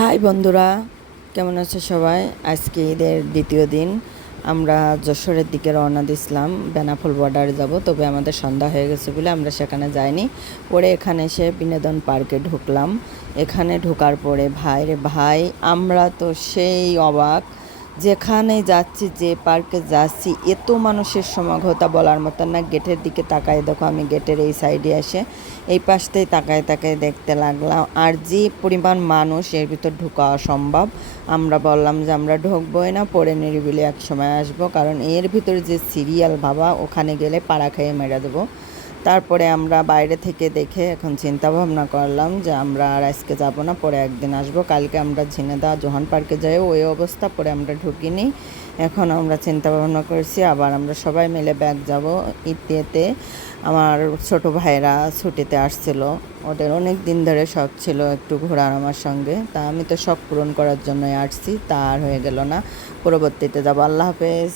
High বন্ধুরা, কেমন আছো সবাই? আজকে ঈদের দ্বিতীয় দিন। আমরা যশোরের দিকে রওনা দিয়েছিলাম, বেনাপোল বর্ডারে যাব, তবে আমাদের সন্ধ্যা হয়ে গেছে বলে আমরা সেখানে যাইনি। পরে এখানে এসে বিনোদন পার্কে ঢুকলাম। এখানে ঢোকার পরে ভাই রে ভাই, আমরা তো সেই অবাক। যেখানে যাচ্ছি, যে পার্কে যাচ্ছি, এত মানুষের সমাগমতা বলার মতো না। গেটের দিকে তাকায় দেখো, আমি গেটের এই সাইডে এসে এই পাশটাই তাকায় তাকায় দেখতে লাগলাম। আর যে পরিমাণ মানুষ, এর ভিতর ঢোকা অসম্ভব। আমরা বললাম যে আমরা ঢুকবোই না, পরে নিরিবিলি এক সময় আসবো, কারণ এর ভিতর যে সিরিয়াল বাবা, ওখানে গেলে পাড়া খেয়ে মেরে দেবো। তারপরে আমরা বাইরে থেকে দেখে এখন চিন্তা ভাবনা করলাম যে আমরা আর আজকে যাব না, পরে একদিন আসব। কালকে আমরা ঝিনেদা জোহান পার্কে যাই, ওই অবস্থা, পরে আমরা ঢুকিনি। এখন আমরা চিন্তা ভাবনা করছি আবার আমরা সবাই মিলে ব্যাগ যাব ঈদেতে। আমার ছোট ভাইরা ছুটিতে আসছিল, ওদের অনেক দিন ধরে শখ ছিল একটু ঘোরার আমার সঙ্গে, তা আমি তো শখ পূরণ করার জন্যই আসছি, তা আর হয়ে গেল না। পরবর্তীতে যাব। আল্লাহ হাফেজ।